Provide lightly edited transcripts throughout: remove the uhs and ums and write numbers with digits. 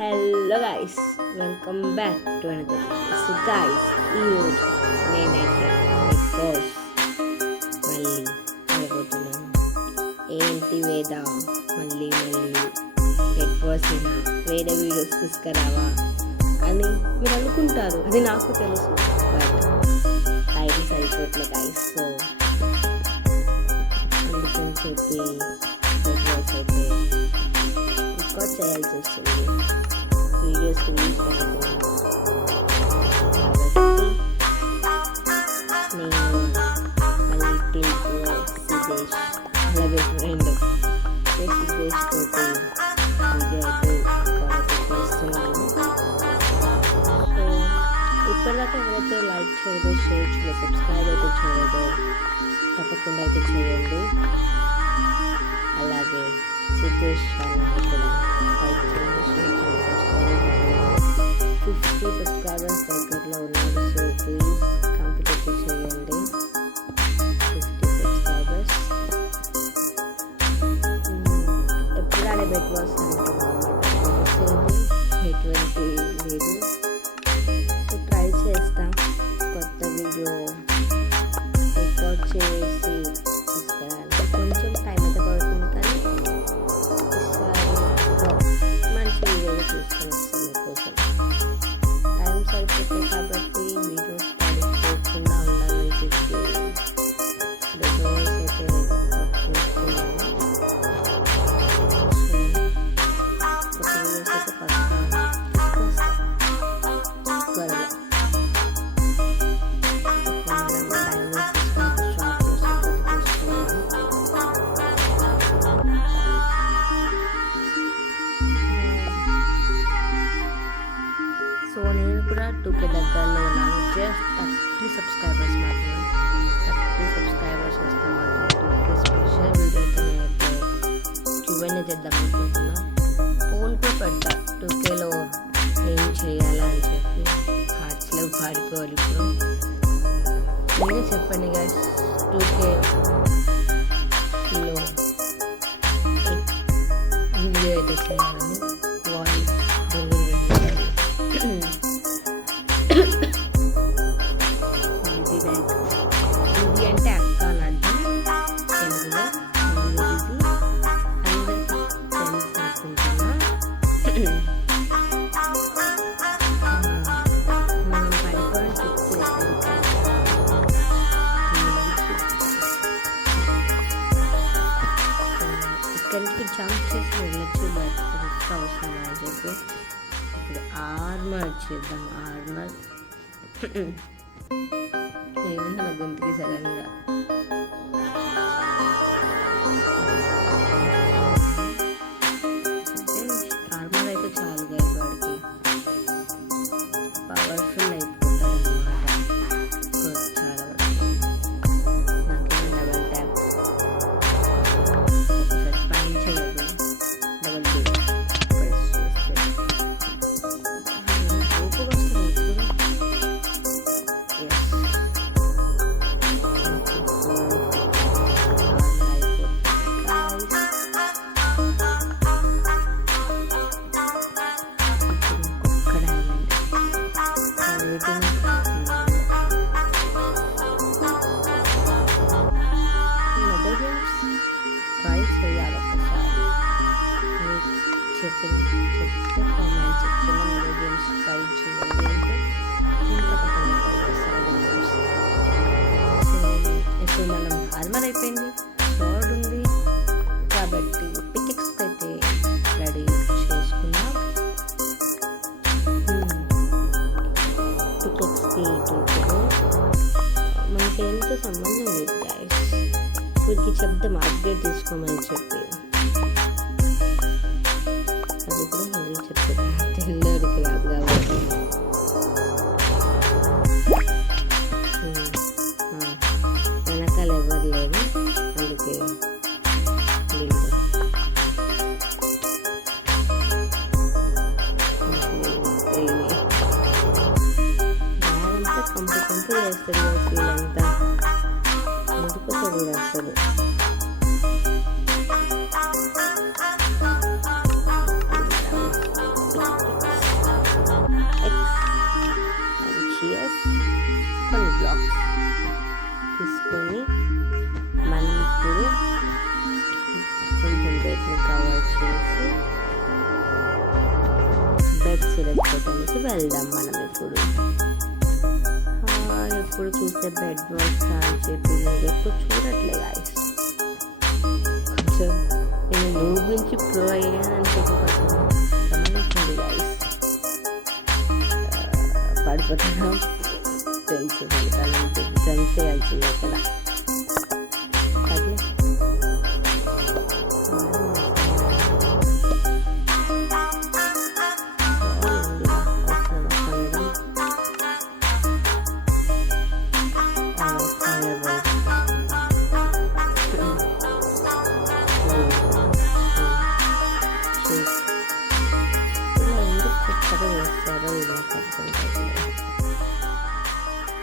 Hello guys, welcome back to another video. So guys, ఈరోజు నేనైతే big boss మళ్ళీ అడగబోతున్నాను. ఏంటి వేద, మళ్ళీ బిగ్ బాస్ అయినా వేరే వీడియోస్ తీసుకురావా అని మీరు అనుకుంటారు. అది నాకు తెలుసు, బట్ టైం సరిపోట్లే గైస్. సో అందుకని చెప్పి బిగ్ బాస్ అయితే రికార్డ్ చేయాల్సి వస్తుంది. వీడియోస్ రిలీజ్ పెట్టకుండా కాబట్టి నేను మళ్ళీ టిల్కు సిద్ధేష్ అలాగే ఫ్రెండ్ సిద్ధేష్ తోటి వీడియో అయితే చేస్తున్నాను. సో ఇప్పటిదాకా ఎవరైతే లైక్ చేయలేదో, షేర్ చేయలేదో, సబ్స్క్రైబ్ అయితే చేయలేదో తప్పకుండా అయితే చేయండి. అలాగే సిద్ధేష్ ఛానల్ కూడా లైక్ చేయండి, షేర్ చేయండి, 50 సబ్స్క్రైబర్స్ దగ్గరలో ఉన్నారు. సో ప్లీజ్ కంప్లీట్ చేయండి. 50 సబ్స్క్రైబర్స్ ఎప్పుడు ఆడే బిగ్ బాస్ అంటున్నాను, ఎటువంటి లేదు. సో ట్రై చేస్తా కొత్త వీడియో రికార్డ్ చేసి తీసుకురావాలి. కొంచెం టైం అయితే పడుతుంది, కానీ మంచి వీడియోలు చూసుకొని వస్తాను మీకోసం. టైం సరిపోతుంది కాబట్టి వీడియోస్ పడిపోకుండా ఉండాలని చెప్పి వీడియోస్ అయితే చూస్తున్నాను. కొత్త వీడియోస్ అయితే త్వరగా సో నేను కూడా 2K దగ్గరలో ఉన్నాను. జస్ట్ 30 సబ్స్క్రైబర్స్ మాత్రమే. 30 సబ్స్క్రైబర్స్ వస్తే మాత్రం 2K స్పెషల్ వీడియో అయితే నేనైతే Q&A చేద్దాం అనుకుంటున్నా. ఫోన్ కూడా పెడతా 2Kలో ఏం చేయాలా అని చెప్పి. హార్ట్స్లో పారిపోవాలి. ఇప్పుడు మీరే చెప్పండి గైస్, 2Kలో వీడియో అయితే చేయాలని. వాయిస్ ఇది అంటే అక్క అని తెలుగులో. ఇది అందరికీ తెలుసు అనుకుంటున్నా. మనం పడిపోవడం ఫిక్స్ చేసాం. ఇక్కడికి జంప్ చేసి వెళ్ళొచ్చు, బట్ రిస్క్ అవసరం అని చెప్పి ఇప్పుడు ఆర్మర్ చేద్దాం. ఆర్మర్ ఏమన్నా నా గొంతుకి సడన్గా ఆర్మర్ అయితే చాలు గైస్, వాడికి పవర్ఫుల్ అయిపోతాడు అన్నమాట చాలా వరకు. నాకేమో డబల్ ట్యాప్ ఒకసారి పని చేయదు, డబల్ ప్రెస్ చేస్తే ఊపిరి వస్తుంది. ట్రై చేయాలి ఒకసారి. చెప్తే కామెంట్ సెక్షన్లో మళ్ళీ గేమ్స్ ట్రై చేయండి అంటే ఇంకా తప్పకుండా ట్రై చేస్తాను గేమ్స్. సో ఇప్పుడు మనం ఆర్మర్ అయిపోయింది, స్వార్డ్ ఉంది కాబట్టి పికెక్స్ అయితే రెడీ చేసుకున్నాం. పికెక్స్కి ఇప్పుడు మనకేంతో సంబంధం లేదు గైస్. వీటికి చెప్దాం అప్డేట్ తీసుకోమని చెప్పి. అది కూడా మళ్ళీ చెప్తాను, తెల్లరికి రాదు కాబట్టి. వెనకాల ఎవరు లేరు, అందుకే బాగా కంపు చేస్తారు వీళ్ళంతా. ముడిపోతుంది అసలు. కొన్ని బ్లాక్స్ తీసుకొని మనం ఇప్పుడు కొంచెం బెడ్ని కవర్ చేసి బెడ్ సెలెక్ట్ చేయడానికి వెళ్దాం. మనం ఎప్పుడు చూస్తే బెడ్ వర్క్స్ అని చెప్పి మీరు ఎప్పుడు చూడట్లే గాయస్. కొంచెం నేను లూబ్ నుంచి ప్రో అయ్యానని చెప్పి కొంచెం గమనించండి గాయస్. పడిపోతున్నాం తెలుసు, పడతానంటే జంప్ చేయాల్సింది అక్కడ.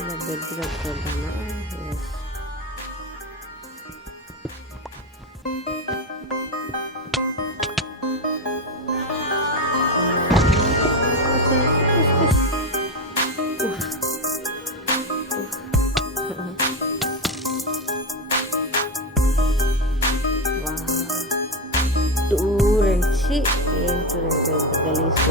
ఇలా బెడ్ కట్టుకుంటామా? టూర్ నుంచి ఏం టూర్ అంటే గలీజ్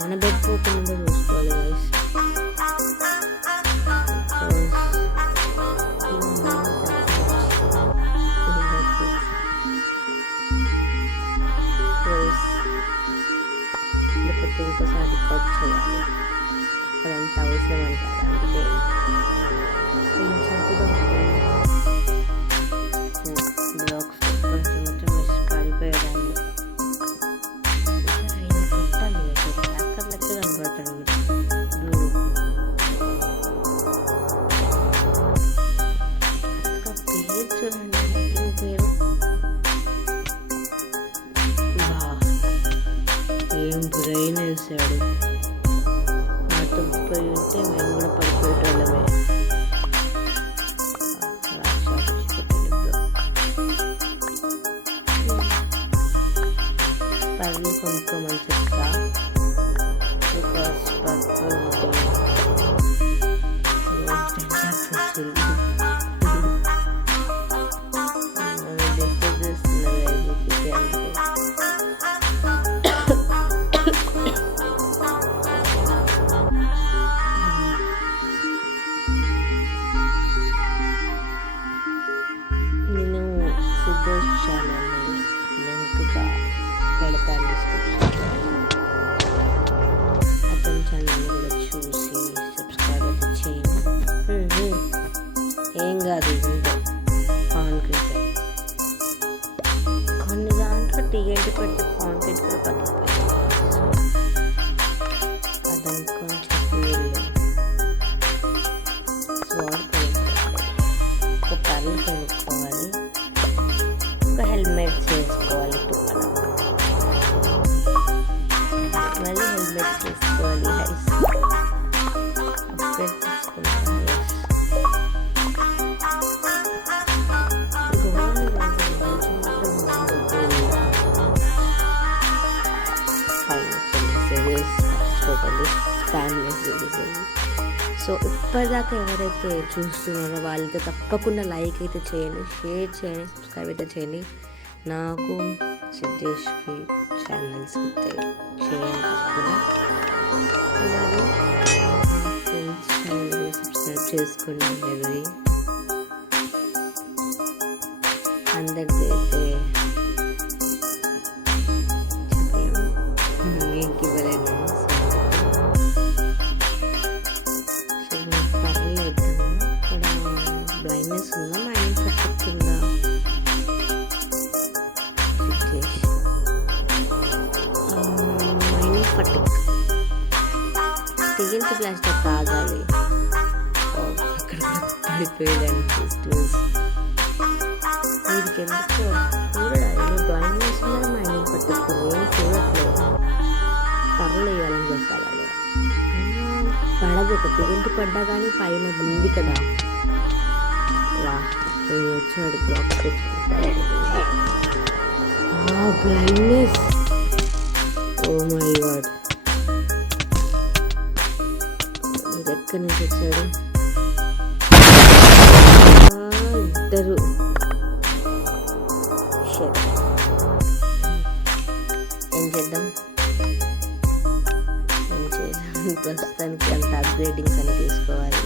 మన బెడ్ పోకుండా చూసుకోవాలి గైస్. లేకపోతే ఇంకోసారి కట్ చేయాలి, అదంతా అవసరం అంటారు. అందుకే బ్లాక్స్ కొంచెం కొంచెం మిస్ పడిపోయేదాన్ని. కొట్టాలి లెక్క లెక్క కనపడతాడు పేరు చూడండి. పేరు ఏం బ్రెయిన్ వేసాడు. నాతో పోయి ఉంటే మేము కూడా పడిపోయేటోళ్ళమే. పర్లు కొనుక్కోమని చెప్తా. బికాస్ పర్పుల్ సక్సెస్ఫుల్ డిస్కస్ చేస్తున్నారు. నేను సుదర్శ్ ఛానల్ని లింక్గా పెడతాను డిస్క్రిప్షన్లో. అతని ఛానల్ని కూడా చూసి సబ్స్క్రైబ్ అయితే చేయండి. ఏం కాదు, ఇంతే కాంక్రీట్. కొన్ని దాంట్లో టీఎంటీ పెడితే కాంక్రీట్ కూడా పట్టిపోయింది. సో అదనుకొని చెప్పి వెళ్ళి స్వాడ్ కొనుక్కోవాలి, ఒక పర్లు కొనుక్కోవాలి, ఒక హెల్మెట్ చేసుకోవాలి. ఇప్పుడు మనం మళ్ళీ హెల్మెట్ చేసుకోవాలి. అప్డేట్ తీసుకుంటాం. సో ఇప్పటిదాకా ఎవరైతే చూస్తున్నారో వాళ్ళకి తప్పకుండా లైక్ అయితే చేయండి, షేర్ చేయండి, సబ్స్క్రైబ్ అయితే చేయండి. నాకు సిద్ధేష్కి ఛానల్స్కి చేయండి తప్పకుండా. అలాగే మా ఫ్రెండ్స్ ఛానల్ సబ్స్క్రైబ్ చేసుకోండి. అందరికీ అయితే చెప్పలేము, ఏంటి ఇవ్వలేము. పర్లేదు, ఇక్కడ బ్లైండ్నెస్ ఉందా, మైండ్ పర్ఫెక్ట్ ఉందా? Mind perfect. టీఎంటీ ప్లాస్టిక్ తాగాలి. అక్కడ పడిపోయేదాన్ని వీడికి ఎందుకు చూడడా? బ్లైండ్నెస్ ఉందని మైండ్ పట్టుకుంది, ఏం చూడట్లేదు. పర్లు వేయాలని చెప్పాలి. పడదు, ఒక పెయింట్ పడ్డా కానీ పైన ఉంది కదా. వా వచ్చాడు black blindness. Oh my god, ఎక్కడి నుంచి వచ్చాడు? ఇద్దరు. ఏం చేద్దాం, ప్రస్తుతానికి అంత అప్గ్రేడింగ్స్ అని తీసుకోవాలి.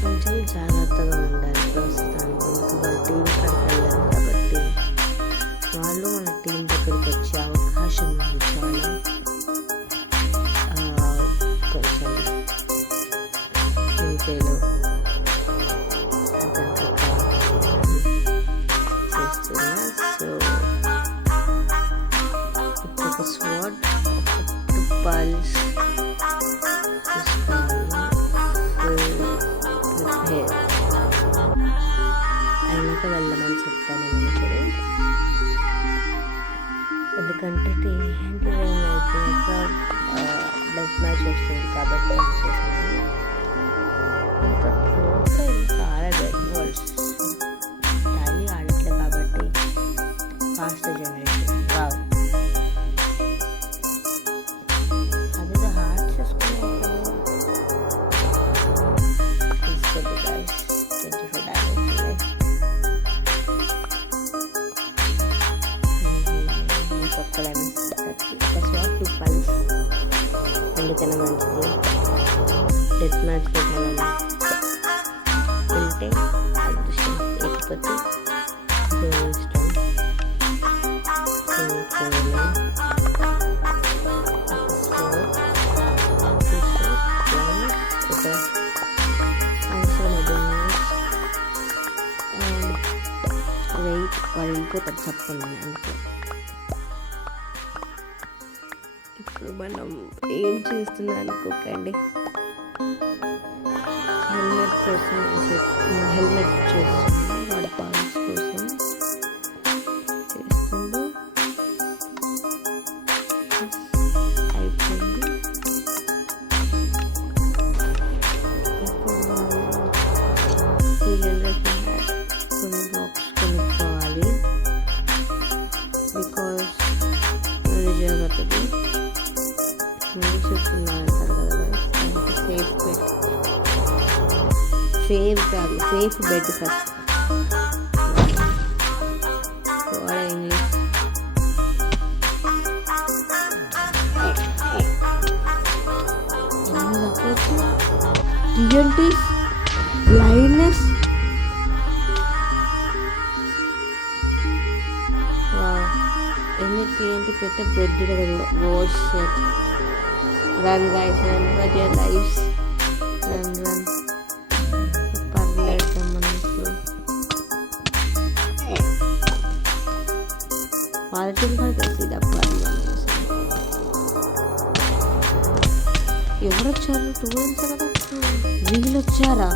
కొంచెం జాగ్రత్తగా ఉండాలి ప్రస్తుతానికి. వాళ్ళ టీం కాడికి వెళ్ళారు కాబట్టి వాళ్ళు మన టీం దగ్గరికి వచ్చే అవకాశం ఉంది. చాలా కొంచెం ఇంకేలో చేస్తున్నా. సో ఒక స్వాడ్, ఒక పల్స్ ప్రిపేర్ అయినాక వెళ్దామని చెప్తాను ఇప్పుడు. ఎందుకంటే ఏంటి అయిపోయాక డెత్ మ్యాచ్ వస్తుంది కాబట్టి అంత ప్రోగా చాలా డెత్ బాల్స్ డైలీ ఆడట్లే కాబట్టి ఫాస్ట్ జనరేషన్. వావ్, అదేదో హార్ట్ చేసుకున్నాను. 24 డైమండ్స్. ఒక్క డైమండ్స్, ఒక స్వాట్, 2 పల్స్. ఎందుకైనా మంచిది. డెత్ మ్యాచ్లో మనం వెళ్తే అదృష్టం, లేకపోతే ఇష్టం. వెయిట్ వాళ్ళు వెళ్ళిపోతారు చెప్పండి. అందుకే ఇప్పుడు మనం ఏం చేస్తున్నా అనుకోకండి. హెల్మెట్ కోసం హెల్మెట్ చేస్తున్నాం, వాడి పాయింట్స్ కోసం చేస్తుండు. అయిపోయింది. కొన్ని బాక్స్ కొనుక్కోవాలి. బికాస్ జాగ్రత్తది ముందు చెప్తున్నారు అంటారు కదా. సేఫ్ బెడ్, సేఫ్ కాదు, safe bed first. English TNT blindness. ఎన్ని టీఎన్టీ పెట్టే బెడ్ కదా. Wash set. Run guys, run for your lifes. Run run. పర్లేదు మనకు వాళ్ళ టీం కూడా తెలిసి పర్లేదు. ఎవరు వచ్చారు? 2 రన్స్ కదా. వీళ్ళు వచ్చారా?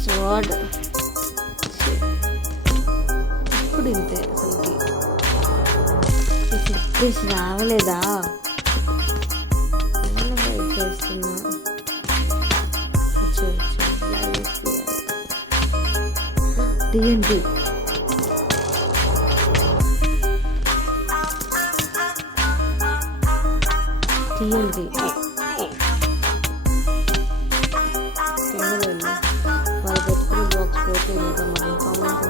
స్వాడ్ ఇప్పుడు ఇంతే. అసలుకి ఫిట్నెస్ రావలేదా? చేస్తున్నా. టీఎన్టీ టీఎన్టీ వాళ్ళు పెట్టుకుని బాక్స్ పోతే ఇంకా మనం కామెంట్స్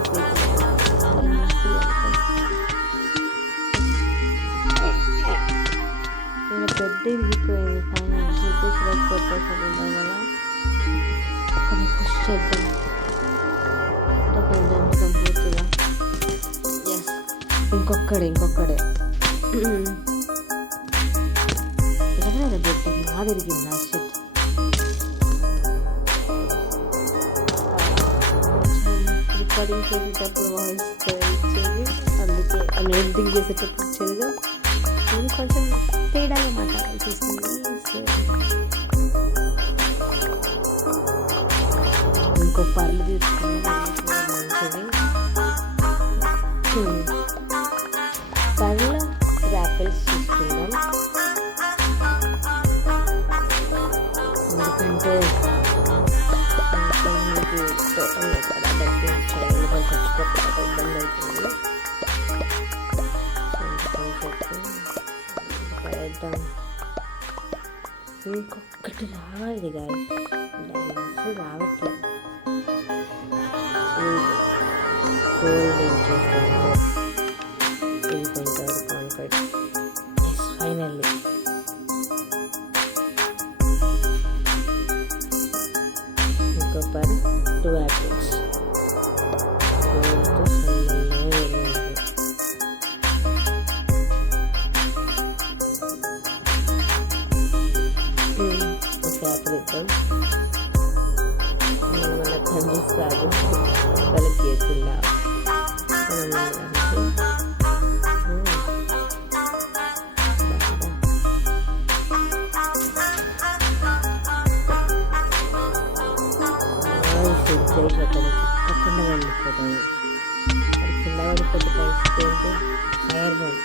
పెద్ద ఇరిగిపోయింది. ఫైనాన్స్ బయట కొట్టేసారు కదా. కానీ పుష్ చేద్దాం కొంచెం పూర్తిగా. ఎస్, ఇంకొక్కడే ఎక్కడ బిడ్డ నా తిరిగిందా? షిట్. రికార్డింగ్ చేసేటప్పుడు వాయిస్ ఇచ్చేది, అందుకే ఎడిటింగ్ చేసేటప్పుడు ఇచ్చేదిగా నేను కొంచెం తేడాగా మాట్లాడాల్సి వస్తుంది. ఇంకో పళ్ళు తీసుకుని మంచిది. పళ్ళ యాపిల్స్ తీసుకుందాం, ఎందుకంటే మనకి తోటలు కదా బట్టి నచ్చాయి ఖర్చుకోకపోతే ఇబ్బంది అవుతుంది. వేద్దాం. ఇంకొకటి రావాలి గాయస్, అసలు రావట్లేదు. గోల్డ్ ఏం చేస్తాను ఇది కొంటారు కాన్ఫిడెంట్. ఎస్ ఫైనల్లీ ఇంకో పర్ 2 యాపిల్స్. గోల్డ్తో సంబంధమే లేదు. ఒక యాపిల్ ఇద్దాం, మన కనిపిస్తాడు వాళ్ళకి వేసిందా తప్పకుండా వెళ్ళిపోతాడు. అది కింద పడిపోతే పరిస్థితి ఏంటి? Fire ball